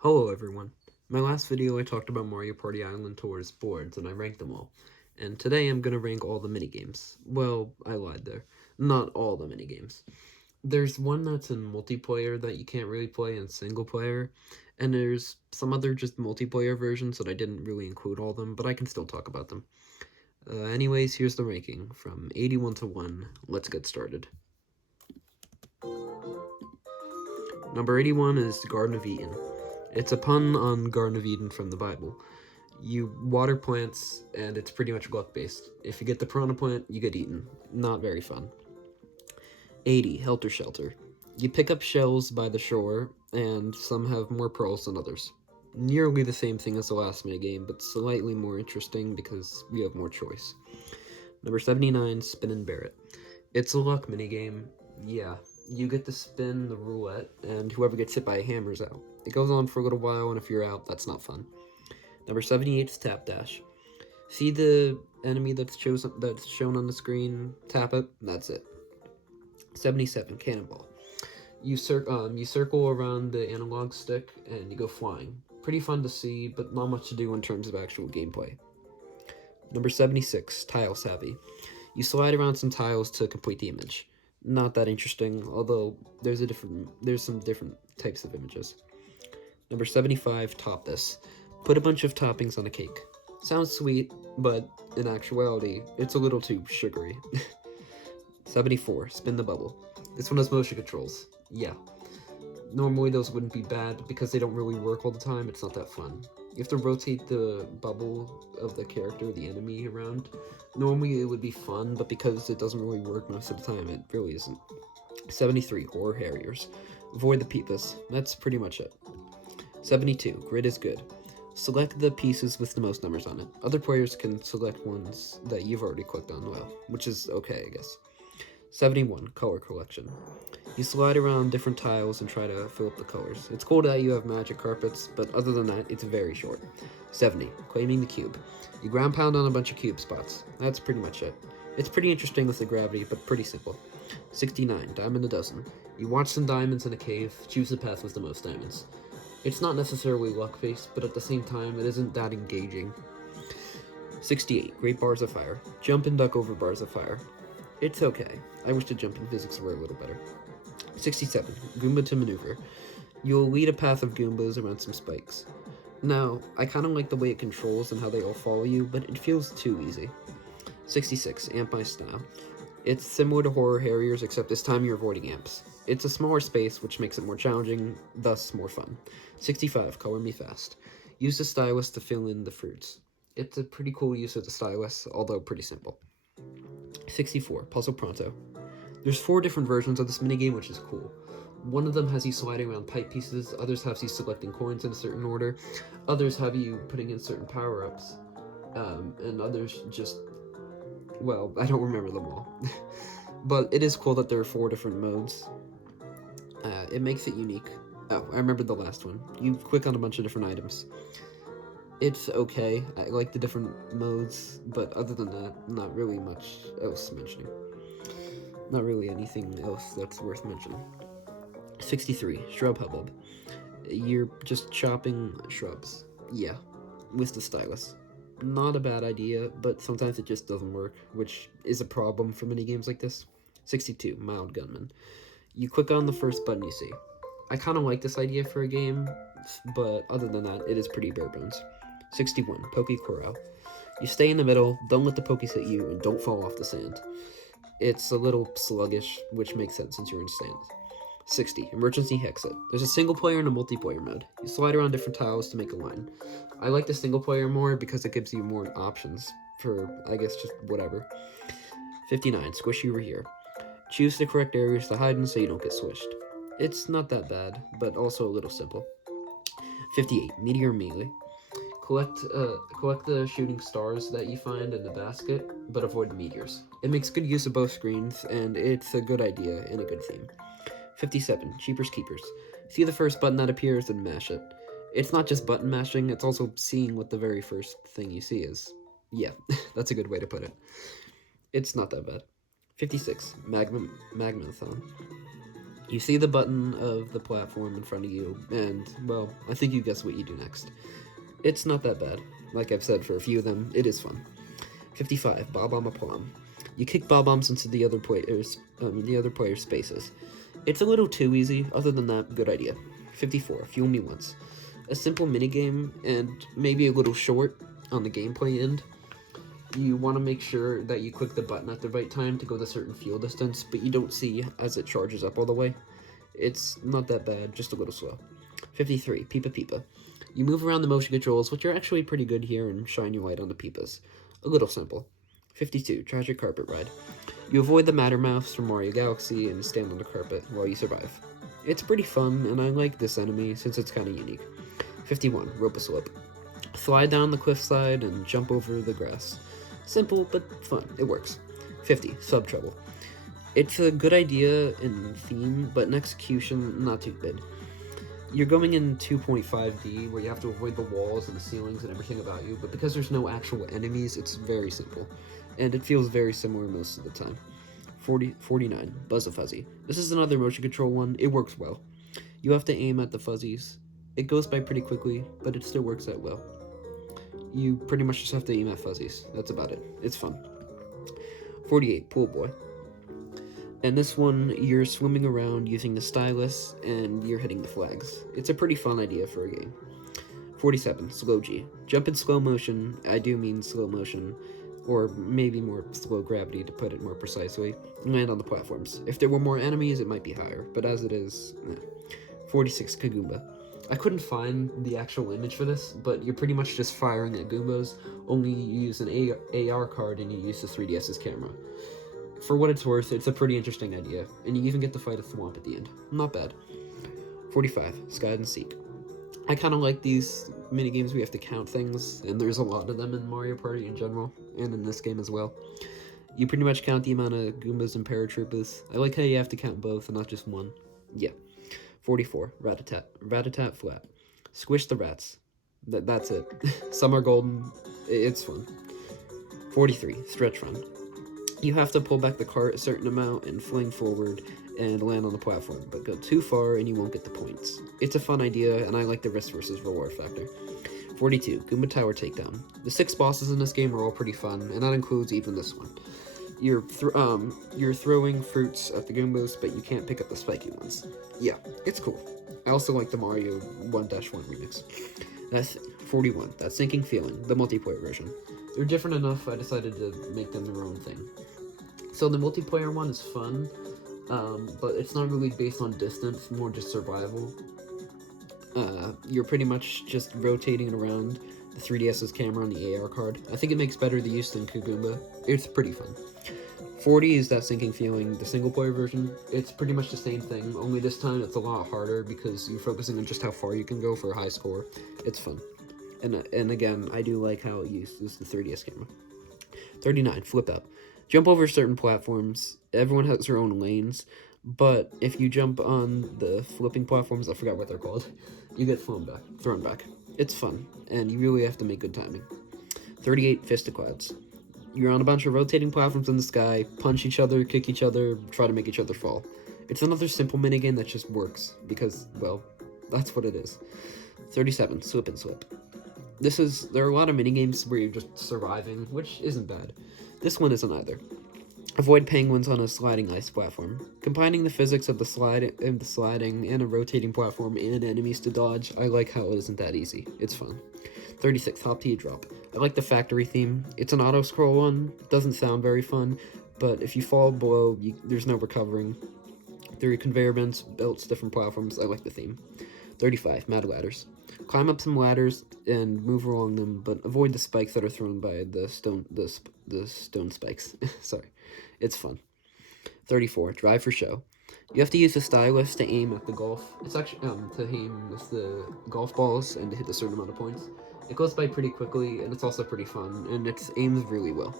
Hello everyone. My last video I talked about Mario Party Island Tour's boards and I ranked them all. And today I'm gonna rank all the minigames. Well, I lied there. Not all the minigames. There's one that's in multiplayer that you can't really play in single player, and there's some other just multiplayer versions that I didn't really include all of them, but I can still talk about them. Anyways, here's the ranking from 81 to 1. Let's get started. Number 81 is Garden of Eden. It's a pun on Garden of Eden from the Bible. You water plants, and it's pretty much luck-based. If you get the piranha plant, you get eaten. Not very fun. 80, Helter Shelter. You pick up shells by the shore, and some have more pearls than others. Nearly the same thing as the last minigame, but slightly more interesting because we have more choice. Number 79, Spin and Bear It. It's a luck minigame. Yeah, you get to spin the roulette, and whoever gets hit by a hammer's out. It goes on for a little while, and if you're out, that's not fun. Number 78 is Tap Dash. See the enemy that's shown on the screen? Tap it, that's it. 77, Cannonball. You circle around the analog stick, and you go flying. Pretty fun to see, but not much to do in terms of actual gameplay. Number 76, Tile Savvy. You slide around some tiles to complete the image. Not that interesting, although there's some different types of images. Number 75, Top This. Put a bunch of toppings on a cake. Sounds sweet, but in actuality, it's a little too sugary. 74, Spin the Bubble. This one has motion controls. Yeah. Normally those wouldn't be bad, but because they don't really work all the time, it's not that fun. You have to rotate the bubble of the character, the enemy, around. Normally it would be fun, but because it doesn't really work most of the time, it really isn't. 73, Horror Harriers. Avoid the peepas. That's pretty much it. 72, Grid is good. Select the pieces with the most numbers on it. Other players can select ones that you've already clicked on, well, which is okay, I guess. 71, Color Collection. You slide around different tiles and try to fill up the colors. It's cool that you have magic carpets, but other than that, it's very short. 70, Claiming the Cube. You ground pound on a bunch of cube spots. That's pretty much it. It's pretty interesting with the gravity, but pretty simple. 69, Diamond a Dozen. You watch some diamonds in a cave, choose the path with the most diamonds. It's not necessarily luck-based, but at the same time, it isn't that engaging. 68, Great Bars of Fire. Jump and duck over bars of fire. It's okay. I wish the jumping physics were a little better. 67, Goomba to Maneuver. You'll lead a path of Goombas around some spikes. Now, I kind of like the way it controls and how they all follow you, but it feels too easy. 66, Amp My Style. It's similar to Horror Harriers, except this time you're avoiding amps. It's a smaller space, which makes it more challenging, thus more fun. 65, Color Me Fast. Use the stylus to fill in the fruits. It's a pretty cool use of the stylus, although pretty simple. 64, Puzzle Pronto. There's 4 different versions of this minigame, which is cool. One of them has you sliding around pipe pieces, others have you selecting coins in a certain order, others have you putting in certain power-ups, and others just, well, I don't remember them all. But it is cool that there are 4 different modes. It makes it unique. Oh, I remember the last one. You click on a bunch of different items. It's okay. I like the different modes, but other than that, not really much else mentioning. Not really anything else that's worth mentioning. 63, Shrub Hubbub. You're just chopping shrubs. Yeah, with the stylus. Not a bad idea, but sometimes it just doesn't work, which is a problem for minigames like this. 62, Mild Gunman. You click on the first button you see. I kind of like this idea for a game, but other than that, it is pretty bare bones. 61, Pokey Corral. You stay in the middle, don't let the pokies hit you, and don't fall off the sand. It's a little sluggish, which makes sense since you're in sand. 60, Emergency Hexit. There's a single player and a multiplayer mode. You slide around different tiles to make a line. I like the single player more because it gives you more options for, I guess, just whatever. 59, Squish You Over Here. Choose the correct areas to hide in so you don't get swished. It's not that bad, but also a little simple. 58, Meteor Melee. Collect the shooting stars that you find in the basket, but avoid the meteors. It makes good use of both screens, and it's a good idea and a good theme. 57, Cheapers Keepers. See the first button that appears and mash it. It's not just button mashing, it's also seeing what the very first thing you see is. Yeah, that's a good way to put it. It's not that bad. 56, Magmathon. You see the button of the platform in front of you, and, well, I think you guess what you do next. It's not that bad. Like I've said, for a few of them, it is fun. 55, Bob on a Plum. You kick bob-ombs into the other player's spaces. It's a little too easy. Other than that, good idea. 54, Fuel Me Once. A simple minigame, and maybe a little short on the gameplay end. You want to make sure that you click the button at the right time to go the certain fuel distance, but you don't see as it charges up all the way. It's not that bad, just a little slow. 53, Peepa Peepa. You move around the motion controls, which are actually pretty good here, and shine your light on the peepas. A little simple. 52, Tragic Carpet Ride. You avoid the Mattermouths from Mario Galaxy and stand on the carpet while you survive. It's pretty fun, and I like this enemy since it's kind of unique. 51, Rope-a-Slope. Slide down the cliffside and jump over the grass. Simple, but fun. It works. 50, Sub Trouble. It's a good idea in theme, but in execution, not too good. You're going in 2.5D, where you have to avoid the walls and the ceilings and everything about you, but because there's no actual enemies, it's very simple. And it feels very similar most of the time. 49, Buzz-a-Fuzzy. This is another motion control one. It works well. You have to aim at the fuzzies. It goes by pretty quickly, but it still works out well. You pretty much just have to aim at fuzzies. That's about it. It's fun. 48, Pool Boy. And this one, you're swimming around using the stylus, and you're hitting the flags. It's a pretty fun idea for a game. 47, Slow G. Jump in slow motion. I do mean slow motion, or maybe more slow gravity to put it more precisely, and land on the platforms. If there were more enemies, it might be higher, but as it is, 46, Kagoomba. I couldn't find the actual image for this, but you're pretty much just firing at Goombas, only you use an AR card and you use the 3DS's camera. For what it's worth, it's a pretty interesting idea, and you even get to fight a Thwomp at the end. Not bad. 45, Sky and Seek. I kind of like these minigames where you have to count things, and there's a lot of them in Mario Party in general, and in this game as well. You pretty much count the amount of Goombas and Paratroopers. I like how you have to count both and not just one. Yeah. 44, Rat-a-tat. Rat-a-tat flat. Squish the rats. That's it. Some are golden. It's fun. 43, Stretch Run. You have to pull back the cart a certain amount and fling forward and land on the platform, but go too far and you won't get the points. It's a fun idea, and I like the risk versus reward factor. 42, Goomba Tower Takedown. The 6 bosses in this game are all pretty fun, and that includes even this one. You're throwing fruits at the Goombas, but you can't pick up the spiky ones. Yeah, it's cool. I also like the Mario 1-1 remix. That's 41, That Sinking Feeling, the multiplayer version. They're different enough, I decided to make them their own thing. So the multiplayer one is fun, but it's not really based on distance, more just survival. You're pretty much just rotating around the 3DS's camera on the AR card. I think it makes better the use than Kagoomba. It's pretty fun. 40 is That Sinking Feeling, the single player version. It's pretty much the same thing, only this time it's a lot harder because you're focusing on just how far you can go for a high score. It's fun. And again, I do like how it uses the 3DS camera. 39, Flip Out. Jump over certain platforms. Everyone has their own lanes, but if you jump on the flipping platforms, I forgot what they're called, you get thrown back. It's fun, and you really have to make good timing. 38, Fisticuads. You're on a bunch of rotating platforms in the sky, punch each other, kick each other, try to make each other fall. It's another simple minigame that just works, because, well, that's what it is. 37, Slip and Slip. There are a lot of minigames where you're just surviving, which isn't bad. This one isn't either. Avoid penguins on a sliding ice platform. Combining the physics of the sliding and a rotating platform and enemies to dodge, I like how it isn't that easy. It's fun. 36, Hop Till You Drop. I like the factory theme. It's an auto-scroll one. It doesn't sound very fun, but if you fall below, there's no recovering. There are conveyor belts, different platforms. I like the theme. 35, Mad Ladders. Climb up some ladders and move along them, but avoid the spikes that are thrown by the stone spikes. Sorry. It's fun. 34, Drive for Show. You have to use the stylus to aim at the golf. It's actually to aim with the golf balls and to hit a certain amount of points. It goes by pretty quickly, and it's also pretty fun, and it aims really well.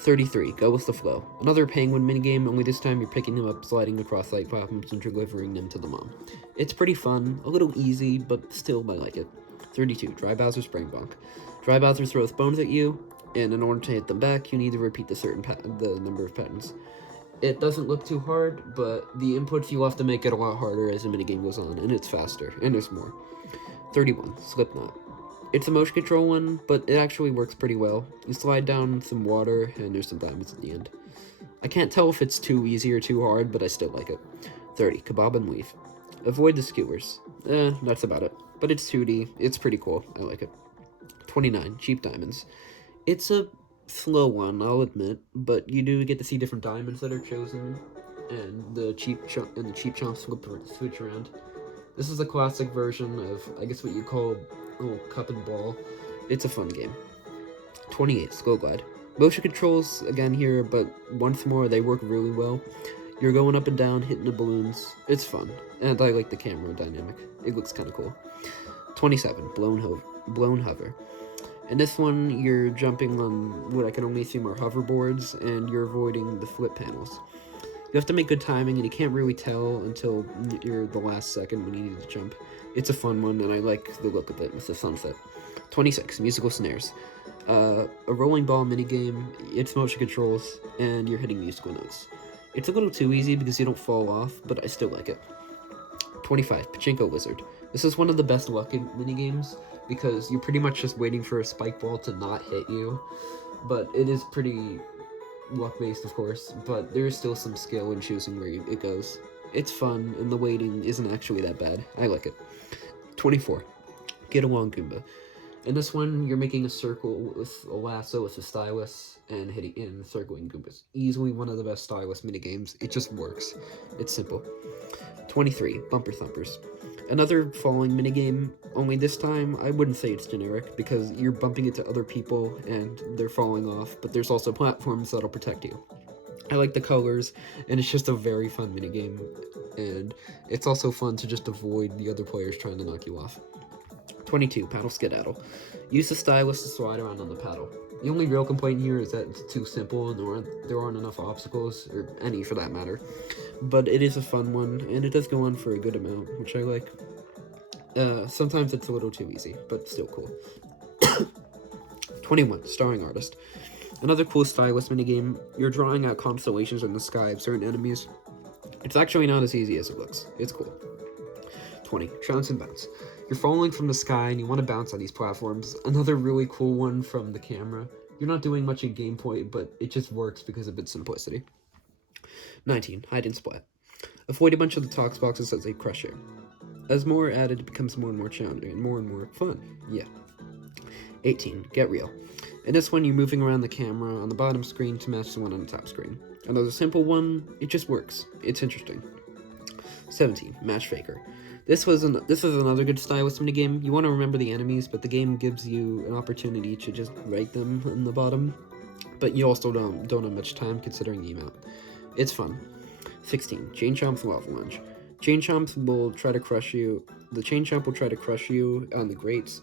33, Go With the Flow. Another penguin minigame, only this time you're picking them up, sliding across light platforms, and delivering them to the mom. It's pretty fun, a little easy, but still I like it. 32, Dry Bowser Spring Bonk. Dry Bowser throws bones at you, and in order to hit them back, you need to repeat the number of patterns. It doesn't look too hard, but the inputs you have to make it a lot harder as the minigame goes on, and it's faster, and there's more. 31, Slipknot. It's a motion control one, but it actually works pretty well. You slide down some water, and there's some diamonds at the end. I can't tell if it's too easy or too hard, but I still like it. 30, Kebab and Weave. Avoid the skewers. That's about it. But it's 2D, it's pretty cool, I like it. 29, Cheap Diamonds. It's a slow one, I'll admit, but you do get to see different diamonds that are chosen, and the cheap chomps switch around. This is a classic version of, I guess, what you call a little cup and ball. It's a fun game. 28, Skull Glide. Motion controls again here, but once more, they work really well. You're going up and down, hitting the balloons. It's fun, and I like the camera dynamic. It looks kind of cool. 27, Blown Hover. In this one, you're jumping on what I can only assume are hoverboards, and you're avoiding the flip panels. You have to make good timing, and you can't really tell until you're the last second when you need to jump. It's a fun one, and I like the look of it with the sunset. 26, Musical Snares. A rolling ball minigame, it's motion controls, and you're hitting musical notes. It's a little too easy because you don't fall off, but I still like it. 25, Pachinko Wizard. This is one of the best luck minigames, because you're pretty much just waiting for a spike ball to not hit you, but it is pretty luck-based, of course, but there is still some skill in choosing where it goes. It's fun, and the waiting isn't actually that bad. I like it. 24, Get Along Goomba. In this one, you're making a circle with a lasso with a stylus and hitting in circling Goombas. Easily one of the best stylus minigames. It just works. It's simple. 23, Bumper Thumpers. Another falling minigame, only this time I wouldn't say it's generic because you're bumping into other people and they're falling off, but there's also platforms that'll protect you. I like the colors, and it's just a very fun minigame, and it's also fun to just avoid the other players trying to knock you off. 22, Paddle Skedaddle. Use the stylus to slide around on the paddle. The only real complaint here is that it's too simple and there aren't enough obstacles, or any for that matter. But it is a fun one, and it does go on for a good amount, which I like. Sometimes it's a little too easy, but still cool. 21, Starring Artist. Another cool stylus minigame. You're drawing out constellations in the sky of certain enemies. It's actually not as easy as it looks. It's cool. 20, Trounce and Bounce. You're falling from the sky and you want to bounce on these platforms. Another really cool one from the camera. You're not doing much in gameplay, but it just works because of its simplicity. 19, Hide and Splat. Avoid a bunch of the tox boxes as they crush you. As more are added, it becomes more and more challenging and more fun. Yeah. 18, Get Real. In this one, you're moving around the camera on the bottom screen to match the one on the top screen. Another simple one, it just works. It's interesting. 17, Match Faker. This is another good stylus minigame. You want to remember the enemies, but the game gives you an opportunity to just write them in the bottom. But you also don't have much time considering the amount. It's fun. 16, Chain Chomp's Lava Lunge. Chain Chomps will try to crush you. The Chain Chomp will try to crush you on the grates,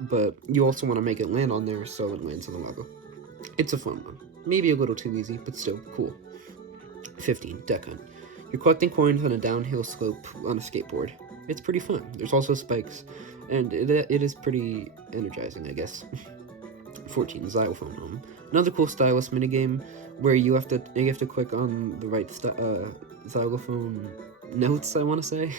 but you also want to make it land on there so it lands in the lava. It's a fun one. Maybe a little too easy, but still cool. 15, Deck Hunt. You're collecting coins on a downhill slope on a skateboard. It's pretty fun. There's also spikes, and it is pretty energizing, I guess. 14, Xylophone Home. Another cool stylus minigame where you have to click on the right xylophone notes, I want to say,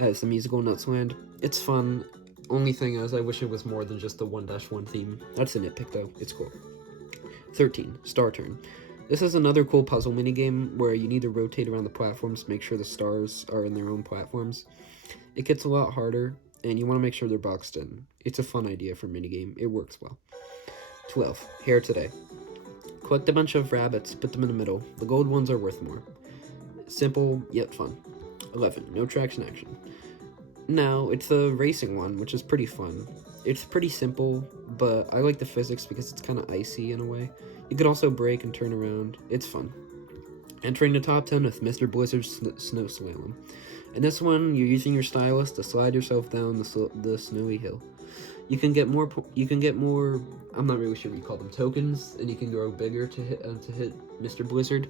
as the musical notes land. It's fun. Only thing is, I wish it was more than just the 1-1 theme. That's a nitpick, though. It's cool. 13, Star Turn. This is another cool puzzle minigame where you need to rotate around the platforms to make sure the stars are in their own platforms. It gets a lot harder, and you want to make sure they're boxed in. It's a fun idea for a minigame. It works well. 12, Hair Today. Collect a bunch of rabbits, put them in the middle. The gold ones are worth more. Simple, yet fun. 11, No Traction Action. Now, it's a racing one, which is pretty fun. It's pretty simple, but I like the physics because it's kind of icy in a way. You could also brake and turn around. It's fun. Entering the top 10 with Mr. Blizzard's Snow Slalom. In this one, you're using your stylus to slide yourself down the snowy hill. You can get more. I'm not really sure what you call them, tokens, and you can grow bigger to hit Mr. Blizzard.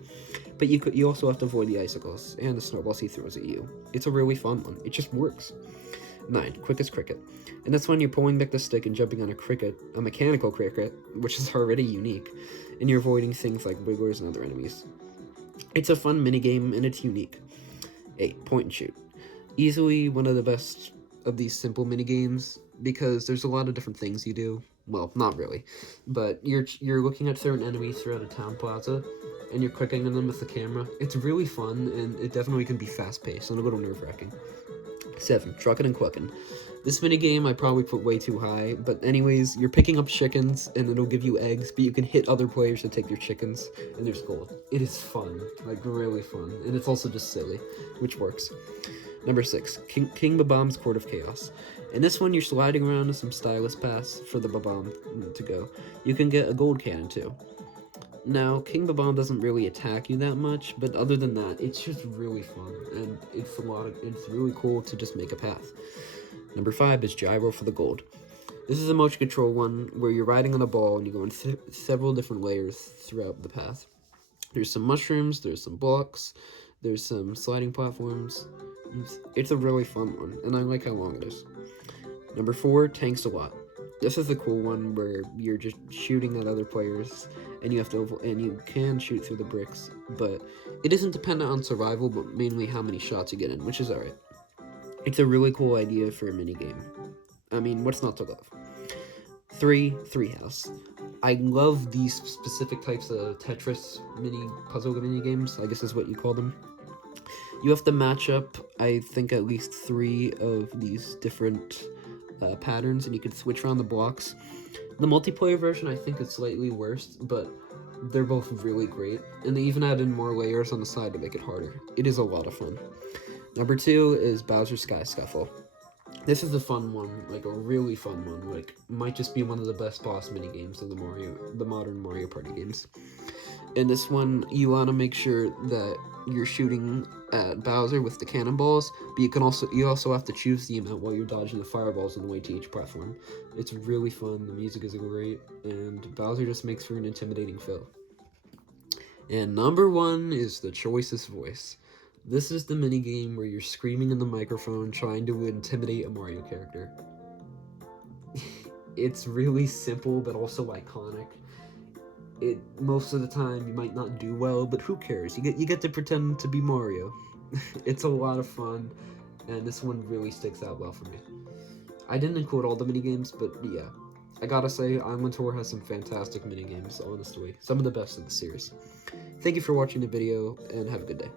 But you also have to avoid the icicles and the snowballs he throws at you. It's a really fun one. It just works. 9, Quickest Cricket. In this one, you're pulling back the stick and jumping on a mechanical cricket, which is already unique, and you're avoiding things like wigglers and other enemies. It's a fun minigame and it's unique. 8. Point and shoot. Easily one of the best of these simple minigames because there's a lot of different things you do. Well, not really, but you're looking at certain enemies throughout a town plaza, and you're clicking on them with the camera. It's really fun, and it definitely can be fast-paced and a little nerve-wracking. 7. Truckin' and Quickin'. This minigame I probably put way too high, but anyways, you're picking up chickens, and it'll give you eggs, but you can hit other players to take your chickens, and there's gold. It is fun, like really fun, and it's also just silly, which works. Number 6, King Babam's Court of Chaos. In this one, you're sliding around in some stylus paths for the Babam to go. You can get a gold cannon too. Now, King Babam doesn't really attack you that much, but other than that, it's just really fun, and it's really cool to just make a path. Number 5 is Gyro for the Gold. This is a motion control one where you're riding on a ball and you go in several different layers throughout the path. There's some mushrooms, there's some blocks, there's some sliding platforms. It's a really fun one, and I like how long it is. Number 4, Tanks a Lot. This is a cool one where you're just shooting at other players, and you can shoot through the bricks, but it isn't dependent on survival, but mainly how many shots you get in, which is alright. It's a really cool idea for a minigame. I mean, what's not to love? 3, Treehouse. I love these specific types of Tetris puzzle mini games, I guess is what you call them. You have to match up, I think, at least 3 of these different patterns, and you can switch around the blocks. The multiplayer version, I think, is slightly worse, but they're both really great, and they even add in more layers on the side to make it harder. It is a lot of fun. Number 2 is Bowser's Sky Scuffle. This is a fun one, like a really fun one, like might just be one of the best boss mini games of the modern Mario Party games. In this one, you want to make sure that you're shooting at Bowser with the cannonballs, but you also have to choose the amount while you're dodging the fireballs on the way to each platform. It's really fun, the music is great, and Bowser just makes for an intimidating foe. And number 1 is the Choicest Voice. This is the minigame where you're screaming in the microphone trying to intimidate a Mario character. It's really simple but also iconic. Most of the time you might not do well, but who cares? You get to pretend to be Mario. It's a lot of fun, and this one really sticks out well for me. I didn't include all the minigames, but yeah. I gotta say, Island Tour has some fantastic minigames, honestly. Some of the best in the series. Thank you for watching the video, and have a good day.